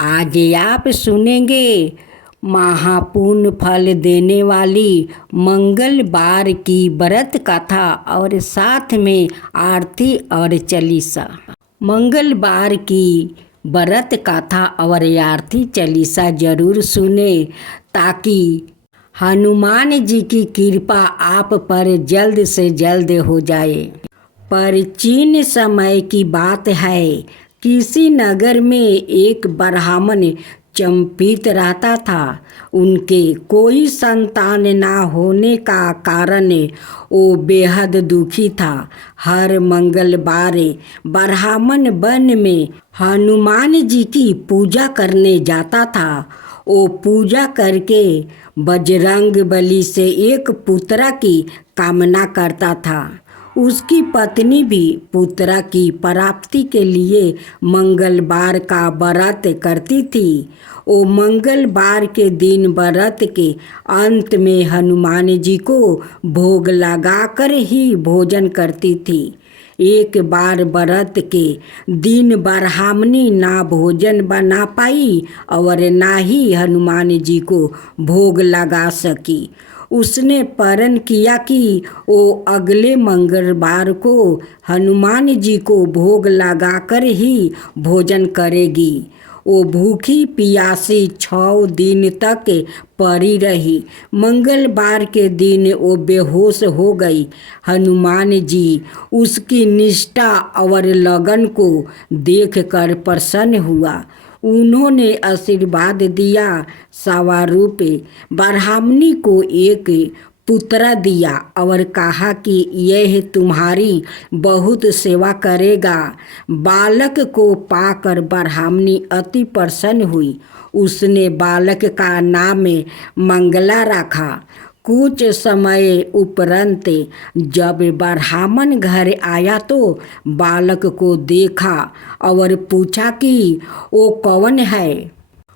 आज आप सुनेंगे महापुण्य फल देने वाली मंगलवार की व्रत कथा और साथ में आरती और चालीसा। मंगलवार की व्रत कथा और आरती चालीसा जरूर सुने ताकि हनुमान जी की कृपा आप पर जल्द से जल्द हो जाए। प्राचीन समय की बात है, किसी नगर में एक ब्राह्मण चंपित रहता था। उनके कोई संतान ना होने का कारण वो बेहद दुखी था। हर मंगलवार ब्राह्मण वन में हनुमान जी की पूजा करने जाता था। वो पूजा करके बजरंगबली से एक पुत्र की कामना करता था। उसकी पत्नी भी पुत्र की प्राप्ति के लिए मंगलवार का व्रत करती थी। वो मंगलवार के दिन व्रत के अंत में हनुमान जी को भोग लगाकर ही भोजन करती थी। एक बार व्रत के दिन ब्राह्मणी ना भोजन बना पाई और ना ही हनुमान जी को भोग लगा सकी। उसने प्रण किया कि वो अगले मंगलवार को हनुमान जी को भोग लगाकर ही भोजन करेगी। वो भूखी प्यासी 6 दिन तक पड़ी रही। मंगलवार के दिन वो बेहोश हो गई। हनुमान जी उसकी निष्ठा और लगन को देखकर प्रसन्न हुआ। उन्होंने आशीर्वाद दिया। स्वरूप ब्राह्मणी को एक पुत्र दिया और कहा कि यह तुम्हारी बहुत सेवा करेगा। बालक को पाकर ब्राह्मणी अति प्रसन्न हुई। उसने बालक का नाम मंगला रखा। कुछ समय उपरंत जब ब्राह्मण घर आया तो बालक को देखा और पूछा कि वो कौन है।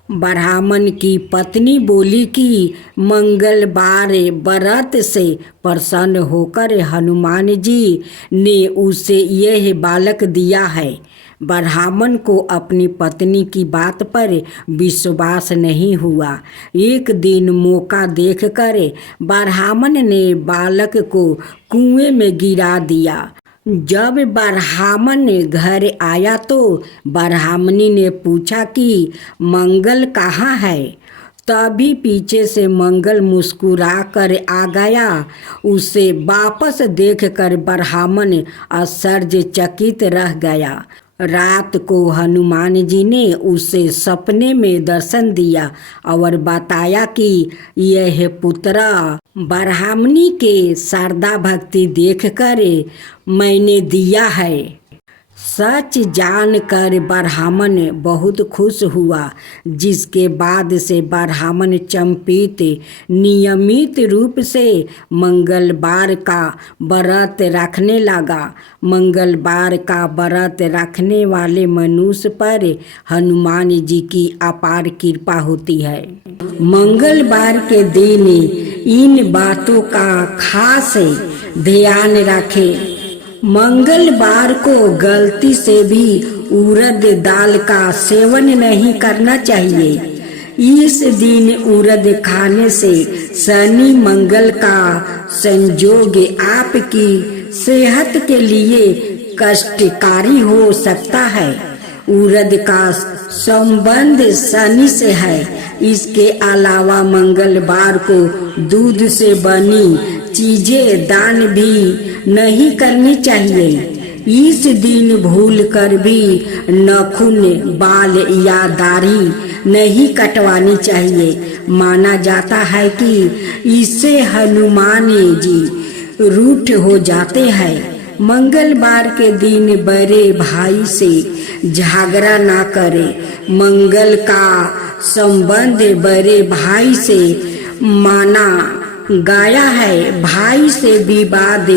ब्राह्मण की पत्नी बोली कि मंगलवार व्रत से प्रसन्न होकर हनुमान जी ने उसे यह बालक दिया है। ब्राह्मण को अपनी पत्नी की बात पर विश्वास नहीं हुआ। एक दिन मौका देखकर ब्राह्मण ने बालक को कुएं में गिरा दिया। जब ब्राह्मण घर आया तो ब्राह्मणी ने पूछा कि मंगल कहाँ है। तभी पीछे से मंगल मुस्कुरा कर आ गया। उसे वापस देखकर ब्राह्मण आश्चर्यचकित रह गया। रात को हनुमान जी ने उसे सपने में दर्शन दिया और बताया कि यह पुत्र ब्राह्मणी के श्रद्धा भक्ति देखकर मैंने दिया है। सच जानकर ब्राह्मण बहुत खुश हुआ, जिसके बाद से ब्राह्मण चंपित नियमित रूप से मंगलवार का व्रत रखने लगा। मंगलवार का व्रत रखने वाले मनुष्य पर हनुमान जी की अपार कृपा होती है। मंगलवार के दिन इन बातों का खास ध्यान रखें। मंगलवार को गलती से भी उड़द दाल का सेवन नहीं करना चाहिए। इस दिन उड़द खाने से शनि मंगल का संयोग आपकी सेहत के लिए कष्टकारी हो सकता है। उड़द का संबंध शनि से है। इसके अलावा मंगलवार को दूध से बनी चीजें दान भी नहीं करनी चाहिए। इस दिन भूल कर भी नाखून, बाल या दाढ़ी नहीं कटवानी चाहिए। माना जाता है कि इससे हनुमान जी रूठ हो जाते हैं। मंगलवार के दिन बड़े भाई से झगड़ा ना करे। मंगल का संबंध बड़े भाई से माना गया है। भाई से विवाद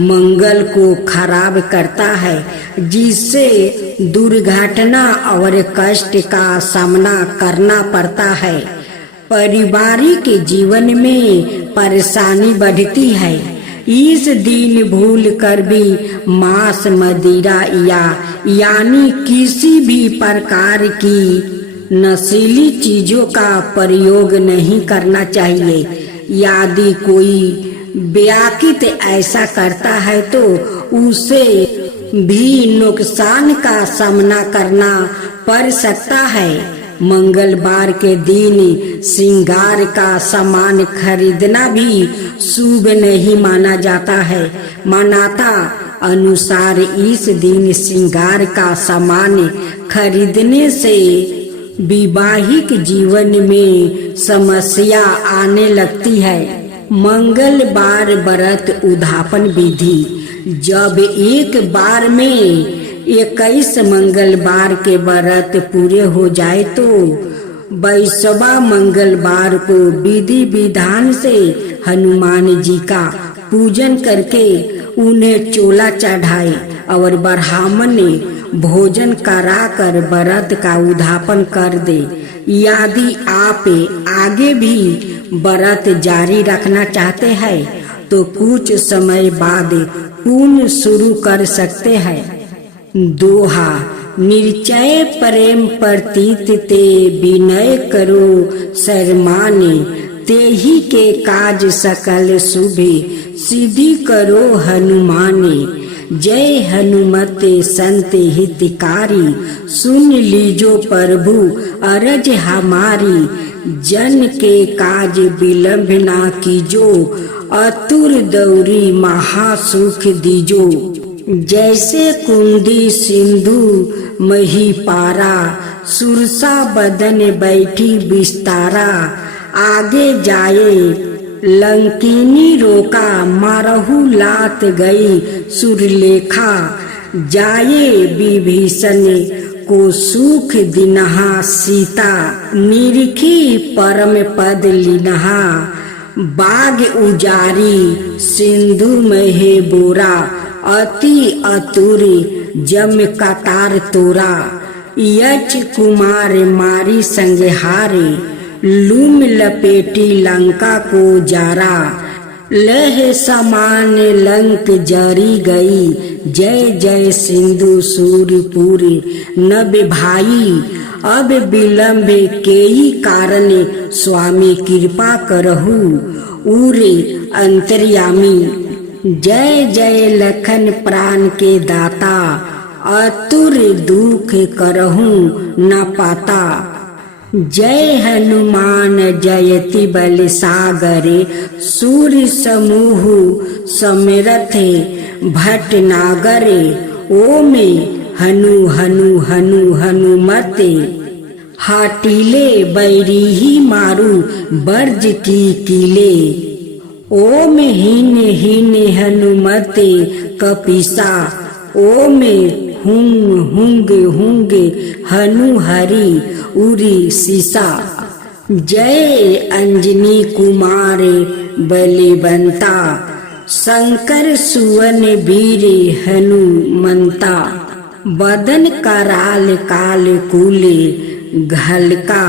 मंगल को खराब करता है, जिससे दुर्घटना और कष्ट का सामना करना पड़ता है। पारिवारिक जीवन में परेशानी बढ़ती है। इस दिन भूल कर भी मांस, मदिरा यानी किसी भी प्रकार की नशीली चीजों का प्रयोग नहीं करना चाहिए। यदि कोई व्याकित ऐसा करता है तो उसे भी नुकसान का सामना करना पड़ सकता है। मंगलवार के दिन श्रृंगार का सामान खरीदना भी शुभ नहीं माना जाता है। मान्यता अनुसार इस दिन श्रृंगार का सामान खरीदने से वैवाहिक जीवन में समस्या आने लगती है। मंगलवार व्रत उद्यापन विधि। जब एक बार में 21 मंगलवार के व्रत पूरे हो जाए तो 22वां मंगलवार को विधि विधान से हनुमान जी का पूजन करके उन्हें चोला चढ़ाए और ब्राह्मण ने भोजन कराकर व्रत का उद्यापन कर दे। यदि आप आगे भी व्रत जारी रखना चाहते हैं तो कुछ समय बाद पुनः शुरू कर सकते हैं। दोहा। निश्चय प्रेम प्रतीत ते विनय करो शर्माने, तेहि के काज सकल शुभे सिद्धि करो हनुमाने। जय हनुमत संत हितकारी, सुन लीजो प्रभु अरज हमारी। जन के काज विलंब ना कीजो, अतुर दौरी महासुख दीजो। जैसे कुंदी सिंधु मही पारा, सुरसा बदन बैठी बिस्तारा। आगे जाए लंकिनी रोका, मारहु लात गई सुरलेखा। जाए विभीषण को सुख दिनहा, सीता निरखी परम पद लिनहा। बाग उजारी सिंधु महे बोरा, अति अतुरी जम कतार तोरा। यच कुमार मारी संहारे, लूम लपेटी लंका को जारा। लह समान लंक जरी गई, जय जय सिंधु सूरपुर नभ भाई। अब विलंब केई कारण, स्वामी कृपा करहु उरे अंतर्यामी। जय जय लखन प्राण के दाता, अतुर दुख करहु न पाता। जय हनुमान जयति बल सागरे, सूर्य समूह समरथ भटनागरे। ओमे हनु हनु हनु हनुमते, हाटीले बैरीही मारू बर्ज की कीले। ओम हीन हीन हनुमते कपिसा, ओम हुंग हुंग हुंग हनु हरि उरी सीसा। जय अंजनी कुमार बलिवंता, शंकर सुवन वीर हनुमंता। बदन कराल काल कूले घलका,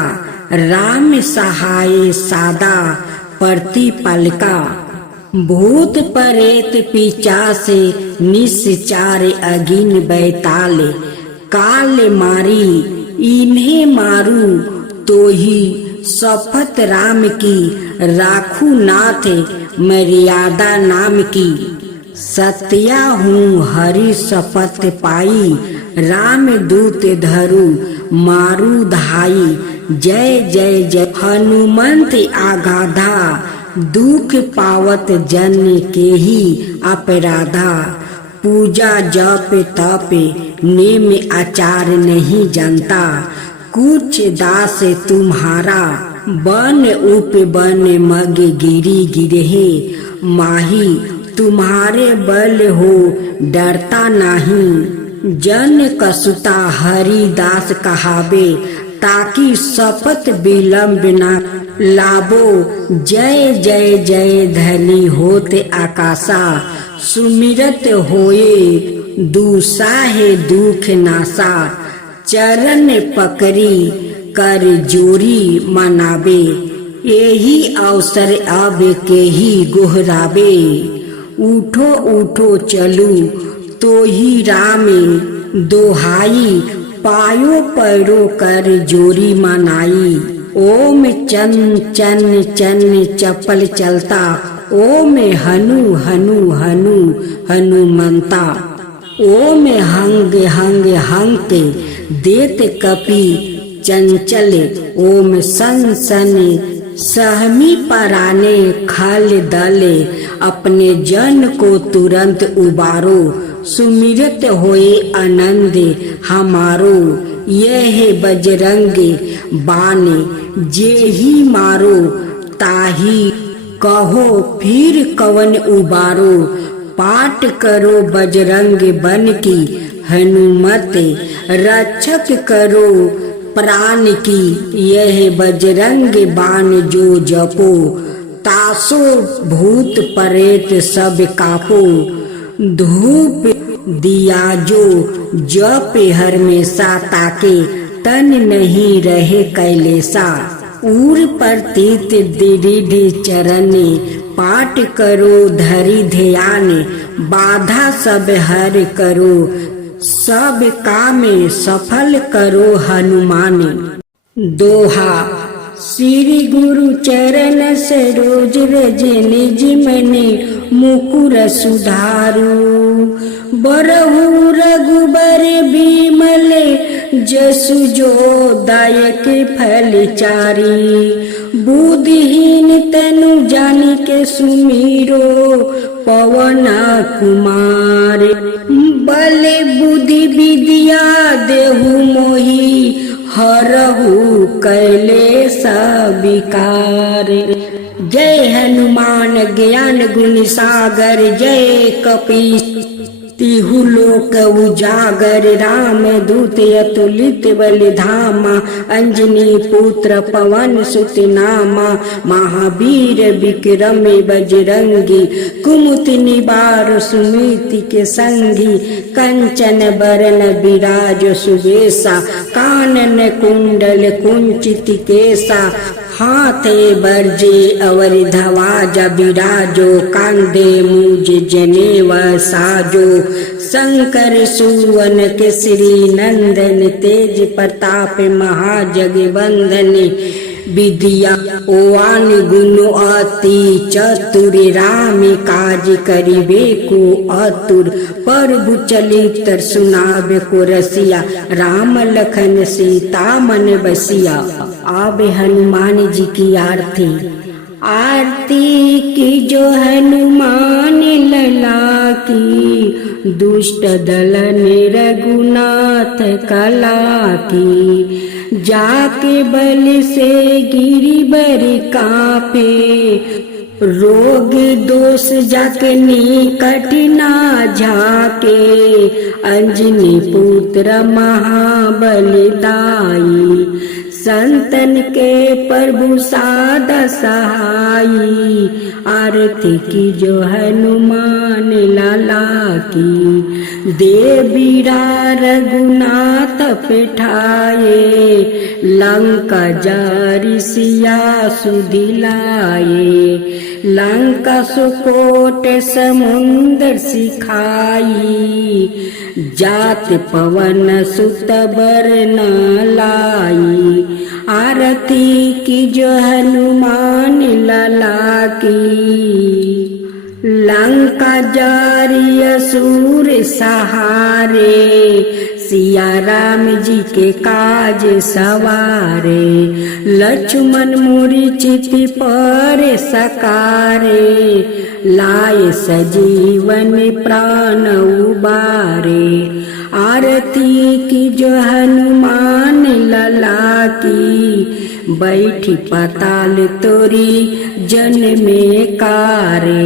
राम सहाय सादा प्रतिपलका। भूत परेत पिचास निश्चार अगिन बैताल, काल मारी इन्हें मारू तो ही शपथ राम की। राखू नाथ मर्यादा नाम की, सत्या हूँ हरि शपथ पाई। राम दूत धरू मारू धाई, जय जय जय हनुमंत आगाधा। दुख पावत जन के ही अपराधा, पूजा जप तप नेम आचार नहीं जानता। कुछ दास तुम्हारा, बन उप बन मग गिरी गिरहे माही। तुम्हारे बल हो डरता नहीं, जन कसुता हरिदास कहावे। ताकि शपथ विलंब न लाबो, जय जय जय धनी होते आकाशा। सुमिरत होए दुसाहे दुख नासा, चरण पकड़ी कर जोरी मनावे। यही अवसर अब के ही गोहरावे, उठो उठो चलू तो ही राम दोहाई। पायो पैरो कर जोरी मनाई। ओम चन चन चन चपल चलता, ओम हनु हनु हनु हनुमंता। ओम हंग हंग हंक देत कपि चंचल, ओम सन सन सहमी पराने खल दले। अपने जन को तुरंत उबारो, सुमिरत होए आनंद हमारो। यह बजरंग बाण जे ही मारो, ताही कहो फिर कवन उबारो। पाठ करो बजरंग बन की हनुमत, रक्षक करो प्राण की। यह बजरंग बाण जो जपो, तासो भूत प्रेत सब कापो। धूप दिया जो जप हमेशा, ताके तन नहीं रहे कैलेसा। उर प्रतीत दृढ़ चरण, पाठ करो धरि ध्यान। बाधा सब हर करो, सब काम सफल करो हनुमान। दोहा श्री गुरु चरण सरोज रज निज मनि मुकुर सुधारू। बरहु रघुबर बिमल जसु जो दायक फल चारी। बुद्धिहीन तनु जानिके सुमिरो पवन कुमार। बल बुद्धि विद्या देहु मोहि, हरहु कैलेस विकार। जय हनुमान ज्ञान गुण सागर, जय कपीस तिहु लोक उजागर। राम दूत अतुलित बल धामा, अंजनी पुत्र पवन सुत नामा। महावीर विक्रम बजरंगी, कुमति निवार सुनीति के संगी। कंचन बरन विराज सुबेसा, कानन कुंडल कुंचित केसा। हाथे बरजे अवर धवाजा, विराजो कांधे मूज जनेव साजो। शंकर सुवन केसरी नंदन, तेज प्रताप महाजगवंदन। विद्या ओआन गुण अति चतुर, राम काज करिबे को आतुर। प्रभु चरित्र सुनाबे को रसिया, राम लखन सीता मन बसिया। आबे हनुमान जी की आरती। आरती की जो हनुमान लला की, दुष्ट दल रघुनाथ कला की। जाके बल से गिरि बर कापे, रोग दोष जाके निकट ना झाके। अंजनी पुत्र महाबल दाई, संतन के प्रभु सादा सहाई। आरती की जो हनुमान लाला की, देवीरा रघुनाथ पिठाए। लंका जारी सिया सुदिलाए, लंका सुकोट समुंदर सिखाई। जात पवन सुत बर न लाई, आरती की जो हनुमान लला की। लंका जारी असुर सहारे, सिया राम जी के काज सवारे। लक्ष्मण मुरि चिति पर सकारे, लाए सजीवन प्राण उबारे। आरती की जो हनुमान लला की, बैठी पाताल तोरी जन में कारे।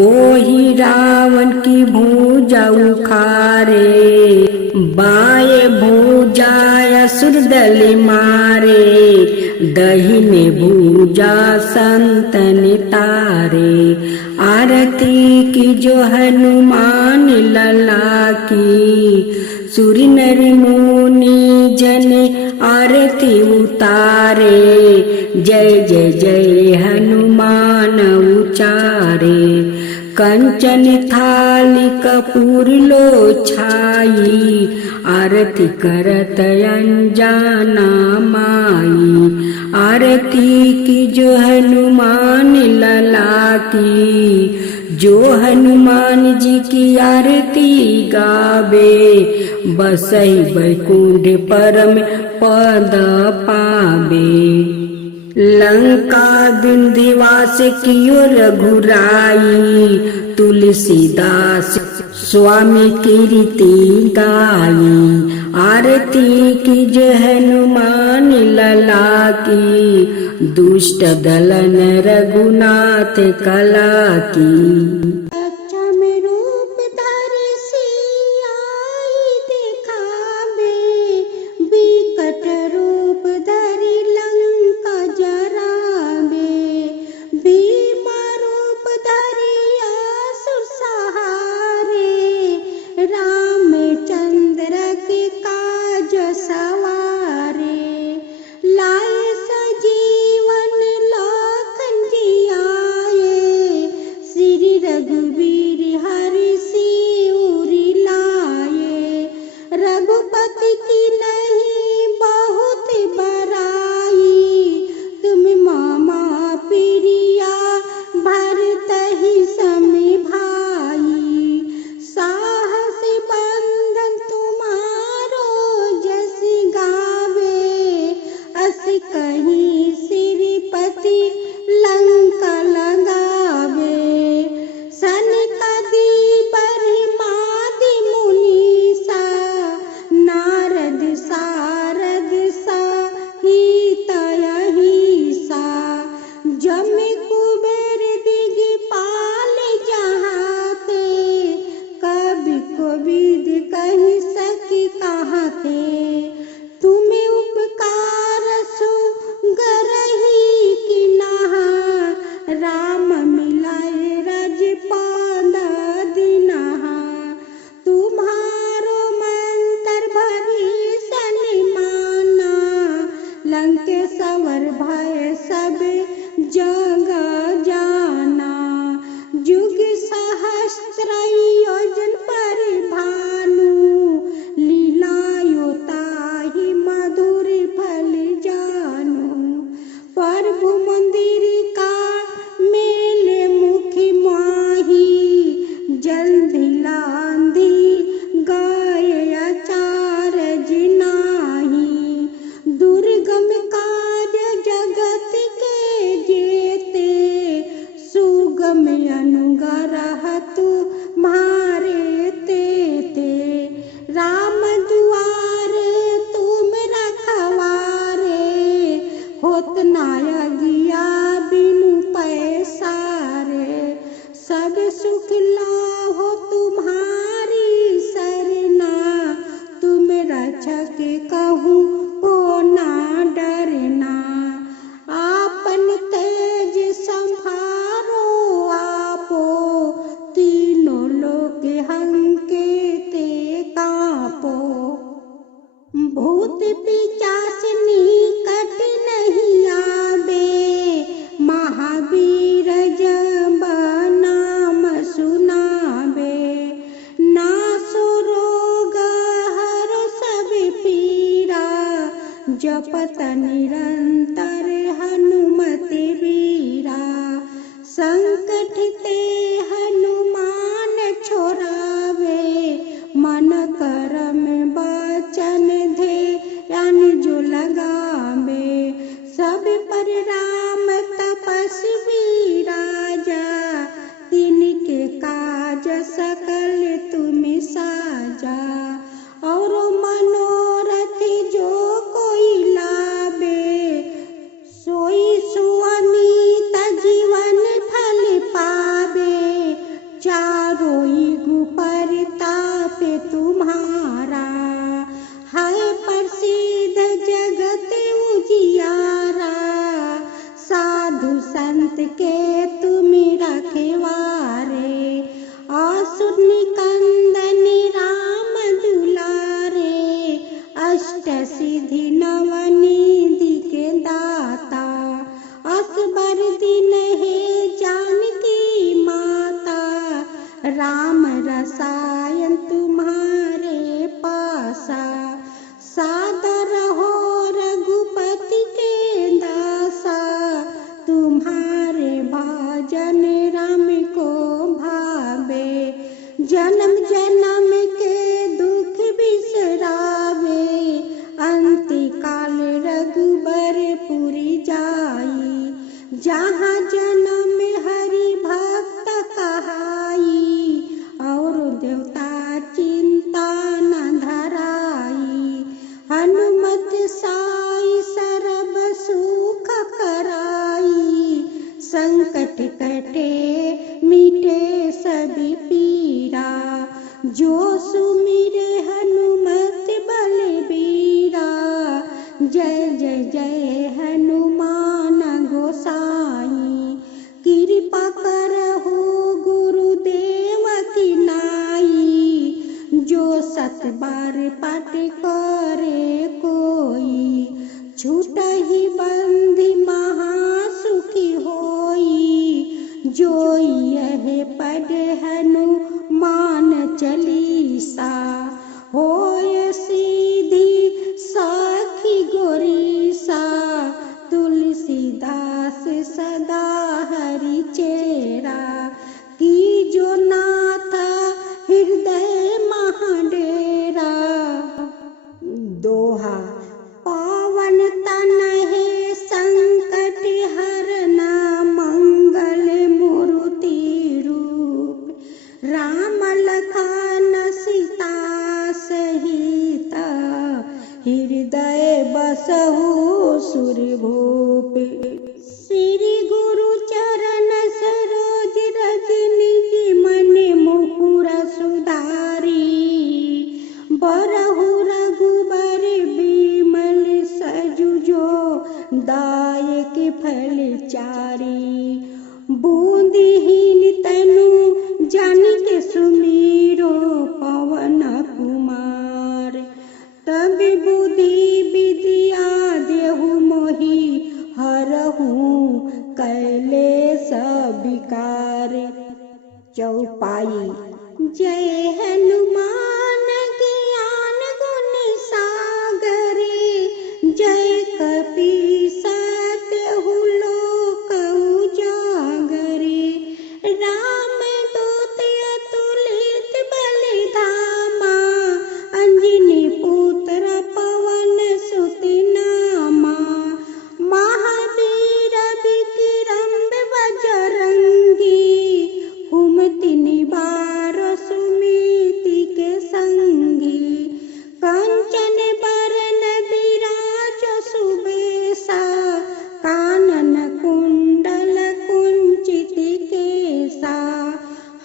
ओही रावण की भुजा उखारे, बाएं भुजा असुर दल मारे। दहिने भुजा संतन तारे, आरती की जो हनुमान लला की। सुर नर मुनि जन आरती उतारे, जय जय जय हनुमान उचारे। कंचन थाली कपूर लो छाई, आरती करत अनजाना माई। आरती की जो हनुमान लला की, जो हनुमान जी की आरती गावे, बसई बैकुंठ परम पद पावे। लंका विंध्यवास कियो रघुराई, तुलसीदास स्वामी कीर्ति गाई। आरती की जय हनुमान लला की, दुष्ट दलन रघुनाथ कला की। जपत निरंतर हनुमति वीरा। संकट ते हनुमान छोड़ावे, मन करम बचन ध्यान जो लगावे। सब पर राम तपस्वी राजा, तिनके काज सकल तुम साजा। और मनोरथ जो कोई लावे, सोई सुअमित जीवन फल पावे। चारों युग परताप तुम्हारा, है प्रसिद्ध जगत उजियारा। साधु संत के तुम रखवारे, असुर निकंदन राम दुलारे। अष्ट सिद्धि नव निधि के दाता, असबर दिन है जानकी माता। राम रसायन तुम्हारे पासा, बार पाट करे कोई, छूटहि बंधि महासुखी होई, जोई यह पढ़ हनुमान चालीसा, होय सीधी साखी गोरीसा, तुलसीदास सदा हरि चेरा, की जो नाथ हृदय महाडेरा। दोहा पावन तन है संकट हरना, मंगल मूर्ति रूप, राम लखन सीता सहित, हृदय बसहु सुरभूप। श्री गुरु चरण सरोज रज निज मन मुकुर सुधारी, बरहु रघुबर बिमल सजुजो, दायक फल चारी। बूंदहीन तनु जानिके सुमीरो, पवन कुमार, तब बुद्धि विद्या देहु मोहि, हरहु कैलेस विकार। चौपाई। जय हनुमान ज्ञान गुण सागरे, जय कपीस तेहु लोक उजागरे, राम दूत अतुलित बल धामा, अंजनी पुत्र पवन सुत नामा, महावीर विक्रम बजरंगी, कुमति निवार सुमिति के संगी, कंचन बरन विराज सुबेसा, कानन कुंडल कुंचित केसा,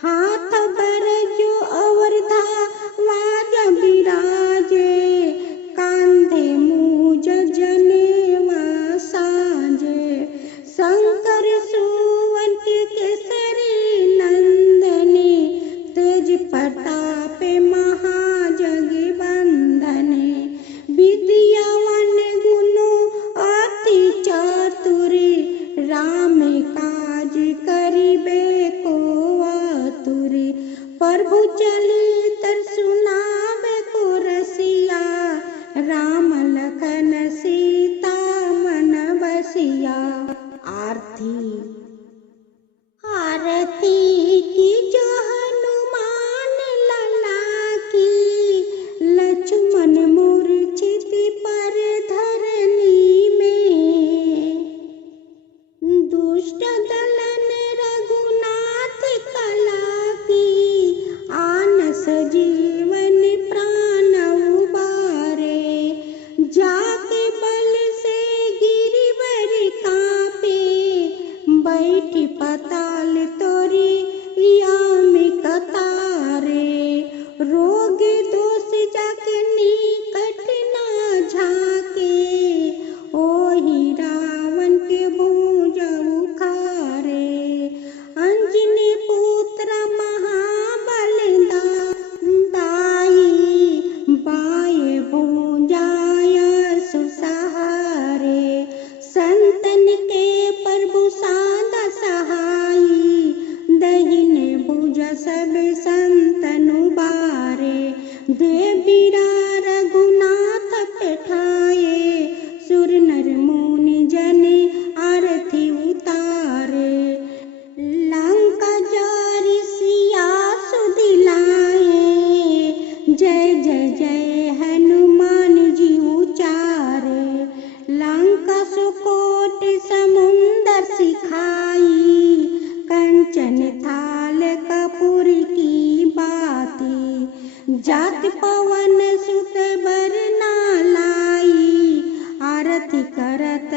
हाथ बरजो अवरधा वाज विराजे, कांधे मूज जनेवा साजे, शंकर सुवन केसरी नंदने, तेज प्रताप महाजग बंदने, विद्यावान गुण अति चातुरी, राम काज करिबे को आतुरी, प्रभु चरित सुनाबे को रसिया, राम लखन सीता मन बसिया। आरती। आरती की जो हनुमान लला की, लक्ष्मण मूर्छित पर धरनी में, दुष्ट दलन रघुनाथ कला की, आन सजीवन प्राण उबारे, जाके बल से गिरिवर कापे, बैठी पताल तोरी याम कतारे, रोग दोष जाके निकट ना झाके, ओहि रावण के भुज उखारे, अंजनी पुत्र महाबल दाई, बाए भुजाय सुसहारे, संतन के प्रभु सादा सहाई, दहिने भुज सब संतन उबारे, देवीरा रघुनाथ पेठाए, सुर नर मुनि जने आरती उतारे, लंका जारी सिया सुदिलाए, जय जय जय हनुमान जी उचारे, लंका सुकोट समुंदर सिखाई, कंचन थाल कपूर की बाती, जात पवन सुत बर ना लाई, आरती करत